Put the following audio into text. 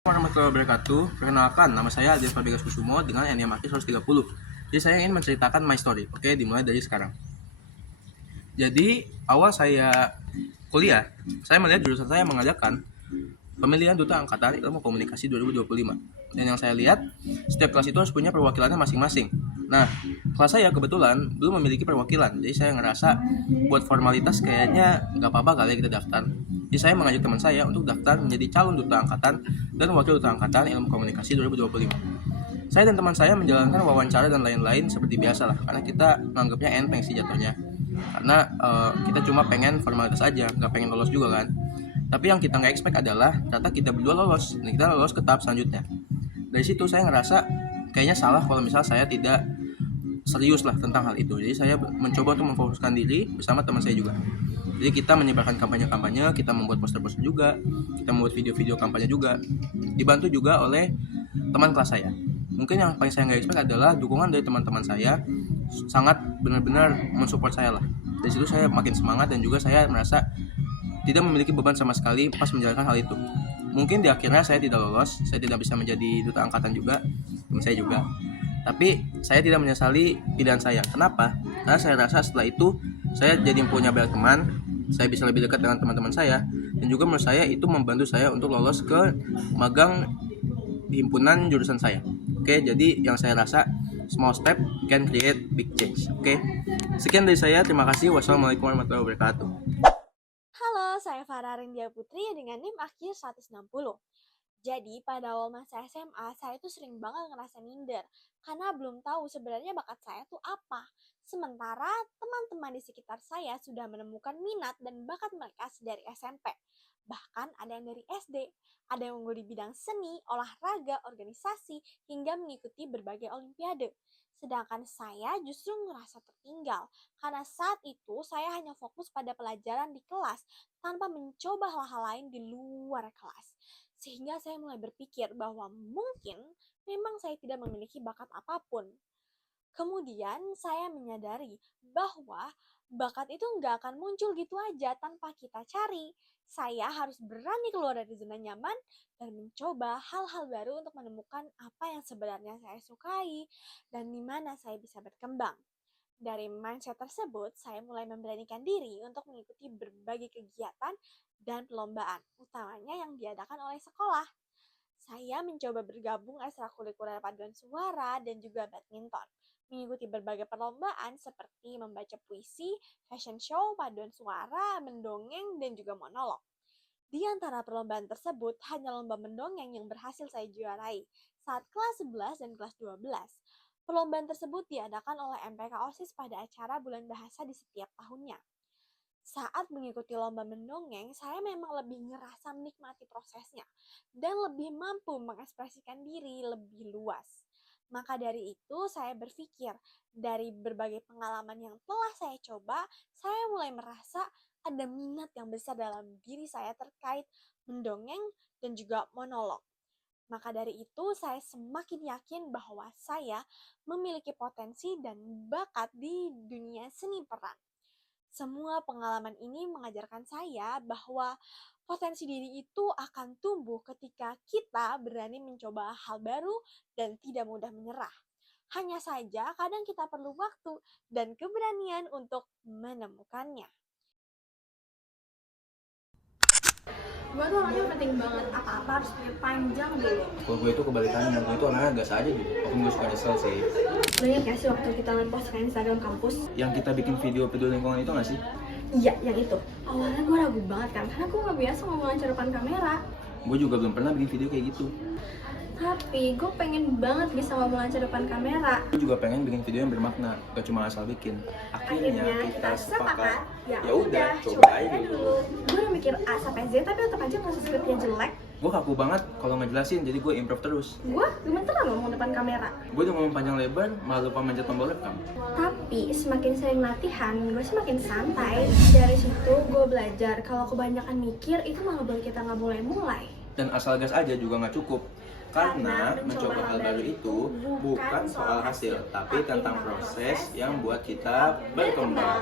Warahmatullahi wabarakatuh. Perkenalkan, nama saya Adil Fabigas Kusumo dengan NIM Aki 130. Jadi saya ingin menceritakan my story. Oke, dimulai dari sekarang. Jadi awal saya kuliah, saya melihat jurusan saya mengadakan pemilihan Duta Angkatan Ilmu Komunikasi 2025. Dan yang saya lihat, setiap kelas itu harus punya perwakilannya masing-masing. Nah, kelas saya kebetulan belum memiliki perwakilan. Jadi saya ngerasa buat formalitas kayaknya nggak apa-apa kali kita daftar. Jadi saya mengajak teman saya untuk daftar menjadi calon Duta Angkatan dan Wakil Duta Angkatan Ilmu Komunikasi 2025. Saya dan teman saya menjalankan wawancara dan lain-lain seperti biasa lah, karena kita menganggapnya enteng sih jatuhnya. Karena kita cuma pengen formalitas aja, nggak pengen lolos juga kan. Tapi yang kita nggak expect adalah ternyata kita berdua lolos, dan kita lolos ke tahap selanjutnya. Dari situ saya ngerasa kayaknya salah kalau misal saya tidak serius lah tentang hal itu. Jadi saya mencoba untuk memfokuskan diri bersama teman saya juga. Jadi kita menyebarkan kampanye-kampanye, kita membuat poster-poster juga, kita membuat video-video kampanye juga, dibantu juga oleh teman kelas saya. Mungkin yang paling saya nggak expect adalah dukungan dari teman-teman saya, sangat benar-benar mensupport saya lah. Dari situ saya makin semangat dan juga saya merasa tidak memiliki beban sama sekali pas menjalankan hal itu. Mungkin di akhirnya saya tidak lolos, saya tidak bisa menjadi duta angkatan juga, teman saya juga. Tapi saya tidak menyesali pilihan saya. Kenapa? Karena saya rasa setelah itu saya jadi punya banyak teman, saya bisa lebih dekat dengan teman-teman saya, dan juga menurut saya itu membantu saya untuk lolos ke magang di himpunan jurusan saya. Oke, jadi yang saya rasa small step can create big change. Oke, sekian dari saya. Terima kasih. Wassalamualaikum warahmatullahi wabarakatuh. Halo, saya Farah Rendia Putri dengan NIM akhir 160. Jadi pada awal masa SMA, saya tuh sering banget ngerasa minder karena belum tahu sebenarnya bakat saya tuh apa. Sementara teman-teman di sekitar saya sudah menemukan minat dan bakat mereka dari SMP. Bahkan ada yang dari SD, ada yang unggul di bidang seni, olahraga, organisasi, hingga mengikuti berbagai olimpiade. Sedangkan saya justru ngerasa tertinggal karena saat itu saya hanya fokus pada pelajaran di kelas tanpa mencoba hal-hal lain di luar kelas. Sehingga saya mulai berpikir bahwa mungkin memang saya tidak memiliki bakat apapun. Kemudian saya menyadari bahwa bakat itu nggak akan muncul gitu aja tanpa kita cari. Saya harus berani keluar dari zona nyaman dan mencoba hal-hal baru untuk menemukan apa yang sebenarnya saya sukai dan di mana saya bisa berkembang. Dari mindset tersebut, saya mulai memberanikan diri untuk mengikuti berbagai kegiatan dan perlombaan, utamanya yang diadakan oleh sekolah. Saya mencoba bergabung ekstrakurikuler paduan suara dan juga badminton, mengikuti berbagai perlombaan seperti membaca puisi, fashion show, paduan suara, mendongeng, dan juga monolog. Di antara perlombaan tersebut, hanya lomba mendongeng yang berhasil saya juarai saat kelas 11 dan kelas 12. Perlombaan tersebut diadakan oleh MPK OSIS pada acara Bulan Bahasa di setiap tahunnya. Saat mengikuti lomba mendongeng, saya memang lebih ngerasa menikmati prosesnya dan lebih mampu mengekspresikan diri lebih luas. Maka dari itu, saya berpikir dari berbagai pengalaman yang telah saya coba, saya mulai merasa ada minat yang besar dalam diri saya terkait mendongeng dan juga monolog. Maka dari itu, saya semakin yakin bahwa saya memiliki potensi dan bakat di dunia seni peran. Semua pengalaman ini mengajarkan saya bahwa potensi diri itu akan tumbuh ketika kita berani mencoba hal baru dan tidak mudah menyerah. Hanya saja kadang kita perlu waktu dan keberanian untuk menemukannya. Gue tuh orangnya penting banget, apa-apa harus pikir panjang dulu. Kalau gue itu kebalikannya, gue itu orangnya gas aja gitu. Aku gue suka nyesel sih. Lo ingat gak sih waktu kita nge-post ke Instagram kampus? Yang kita bikin video peduli lingkungan itu nggak sih? Iya, yang itu. Awalnya gue ragu banget kan, karena gue gak biasa ngomong lancar depan kamera. Gue juga belum pernah bikin video kayak gitu. Tapi gue pengen banget bisa ngomong lancar depan kamera. Gue juga pengen bikin video yang bermakna, gak cuma asal bikin. Akhirnya kita sepakat, ya udah, coba aja dulu. Gue udah mikir A sampai Z, tapi tetap aja ngasih scriptnya jelek. Gue kaku banget kalau ngejelasin, jadi gue improv terus. Gue gemeteran ngomong depan kamera. Gue udah ngomong panjang lebar, malah lupa manjat tombol rekam. Tapi semakin sering latihan, gue semakin santai. Dari situ gue belajar kalau kebanyakan mikir itu malah buat kita nggak mulai-mulai. Dan asal gas aja juga nggak cukup. Karena mencoba hal baru itu bukan soal hasil, tapi tentang proses yang buat kita berkembang.